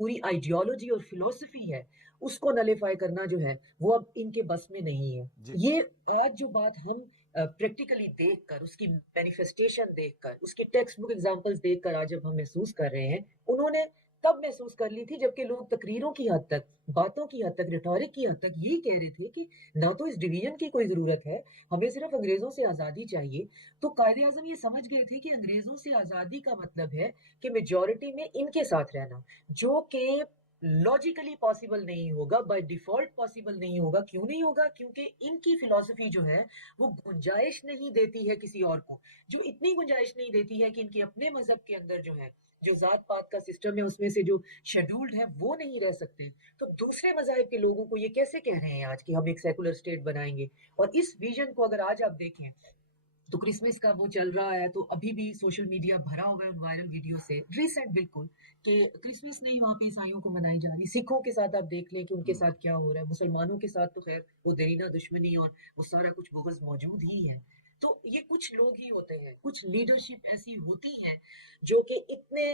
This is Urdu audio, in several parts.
پوری آئیڈیالوجی اور فلسفی ہے اس کو نلیفائی کرنا جو ہے وہ اب ان کے بس میں نہیں ہے. جی یہ آج جو بات ہم پریکٹیکلی دیکھ کر اس کی مینیفیسٹیشن دیکھ کر اس کے ٹیکسٹ بک ایگزامپلس دیکھ کر آج اب ہم محسوس کر رہے ہیں انہوں نے تب محسوس کر لی تھی جبکہ لوگ تقریروں کی حد تک باتوں کی حد تک ریٹورک کی حد تک یہی کہہ رہے تھے کہ نہ تو اس ڈویژن کی کوئی ضرورت ہے ہمیں صرف انگریزوں سے آزادی چاہیے. تو قائد اعظم یہ سمجھ گئے تھے کہ انگریزوں سے آزادی کا مطلب ہے کہ میجورٹی میں ان کے ساتھ رہنا جو کہ لاجیکلی پاسبل نہیں ہوگا بائی ڈیفالٹ پاسبل نہیں ہوگا. کیوں نہیں ہوگا؟ کیونکہ ان کی فلسفی جو ہے وہ گنجائش نہیں دیتی ہے کسی اور کو, جو اتنی گنجائش نہیں دیتی ہے کہ ان کے اپنے مذہب کے اندر جو ہے جو ذات پات کا سسٹم ہے اس میں سے جو شیڈولڈ ہے وہ نہیں رہ سکتے. تو دوسرے مذاہب کے لوگوں کو یہ کیسے کہہ رہے ہیں آج کہ ہم ایک سیکولر اسٹیٹ بنائیں گے؟ اور اس ویژن کو اگر آج آپ دیکھیں تو کرسمس کا وہ چل رہا ہے تو ابھی بھی سوشل میڈیا بھرا ہوا ہے ان وائرل ویڈیو سے ریسنٹ بالکل کہ کرسمس نہیں وہاں پہ عیسائیوں کو منائی جا رہی. سکھوں کے ساتھ آپ دیکھ لیں کہ ان کے ہوں ساتھ کیا ہو رہا ہے. مسلمانوں کے ساتھ تو خیر وہ دیرینہ دشمنی اور وہ سارا کچھ بغض موجود ہی ہے. تو یہ کچھ لوگ ہی ہوتے ہیں, کچھ لیڈرشپ ایسی ہوتی ہے جو کہ اتنے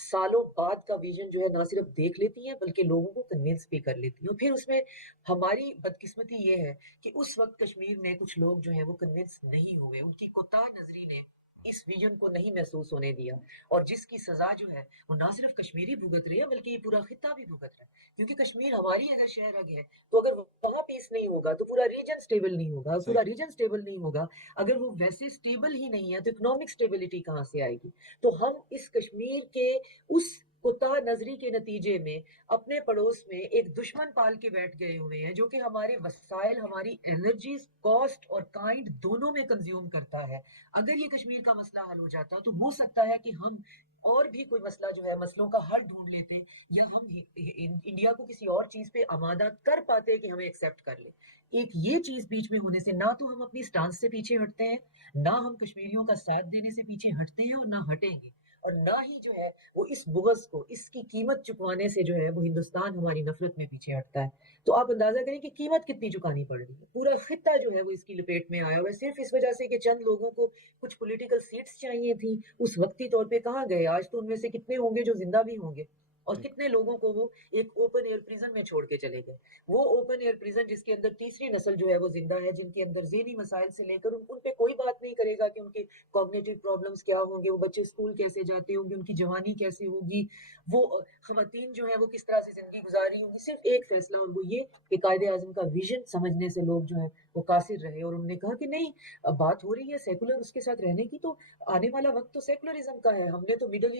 سالوں بعد کا ویژن جو ہے نہ صرف دیکھ لیتی ہیں بلکہ لوگوں کو کنونس بھی کر لیتی ہیں. اور پھر اس میں ہماری بدقسمتی یہ ہے کہ اس وقت کشمیر میں کچھ لوگ جو ہیں وہ کنونس نہیں ہوئے, ان کی کوتاہ نظری نے اس ویژن کو نہیں محسوس ہونے دیا, اور جس کی سزا جو ہے وہ نہ صرف کشمیری بھگت رہے ہیں بلکہ یہ پورا خطہ بھی بھگت رہا ہے. کیونکہ کشمیر ہماری اگر شہر رگ ہے تو اگر وہاں پیس نہیں ہوگا تو پورا ریجن سٹیبل نہیں ہوگا, صحیح. پورا ریجن سٹیبل نہیں ہوگا. اگر وہ ویسے سٹیبل ہی نہیں ہے تو اکنامک سٹیبلٹی کہاں سے آئے گی؟ تو ہم اس کشمیر کے اس کوتاہ نظری کے نتیجے میں اپنے پڑوس میں ایک دشمن پال کے بیٹھ گئے ہوئے ہیں جو کہ ہمارے وسائل, ہماری انرجیز, کاسٹ اور کائنڈ دونوں میں کنزیوم کرتا ہے. اگر یہ کشمیر کا مسئلہ حل ہو جاتا تو ہو سکتا ہے کہ ہم اور بھی کوئی مسئلہ جو ہے مسئلوں کا حل ڈھونڈ لیتے, یا ہم انڈیا کو کسی اور چیز پہ آمادہ کر پاتے کہ ہمیں ایکسپٹ کر لے. ایک یہ چیز بیچ میں ہونے سے نہ تو ہم اپنی سٹانس سے پیچھے ہٹتے ہیں, نہ ہم کشمیریوں کا ساتھ دینے سے پیچھے ہٹتے ہیں اور نہ ہٹیں گے, اور نہ ہی جو ہے وہ اس بغض کو, اس کی قیمت چکوانے سے جو ہے وہ ہندوستان ہماری نفرت میں پیچھے ہٹتا ہے. تو آپ اندازہ کریں کہ قیمت کتنی چکانی پڑ رہی ہے. پورا خطہ جو ہے وہ اس کی لپیٹ میں آیا ہوا ہے صرف اس وجہ سے کہ چند لوگوں کو کچھ پولیٹیکل سیٹس چاہیے تھیں اس وقتی طور پہ. کہاں گئے آج؟ تو ان میں سے کتنے ہوں گے جو زندہ بھی ہوں گے, اور ٹھیک. کتنے لوگوں کو وہ ایک اوپن ایئر پریزن میں چھوڑ کے چلے گئے. وہ اوپن ایئر پریزن جس کے اندر تیسری نسل جو ہے وہ زندہ ہے, جن کے اندر ذہنی مسائل سے لے کر ان پہ کوئی بات نہیں کرے گا کہ ان کے کوگنیٹو پرابلمس کیا ہوں گے, وہ بچے اسکول کیسے جاتے ہوں گے, ان کی جوانی کیسے ہوگی, وہ خواتین جو ہیں وہ کس طرح سے زندگی گزاری ہوں گی. صرف ایک فیصلہ, اور وہ یہ کہ قائد اعظم کا ویژن سمجھنے سے لوگ جو ہیں وہ قاصر رہے, اور انہوں نے کہا کہ نہیں, اب بات ہو رہی ہے سیکولر اس کے ساتھ رہنے کی, تو آنے والا وقت تو سیکولرزم کا ہے. ہم نے تو مڈل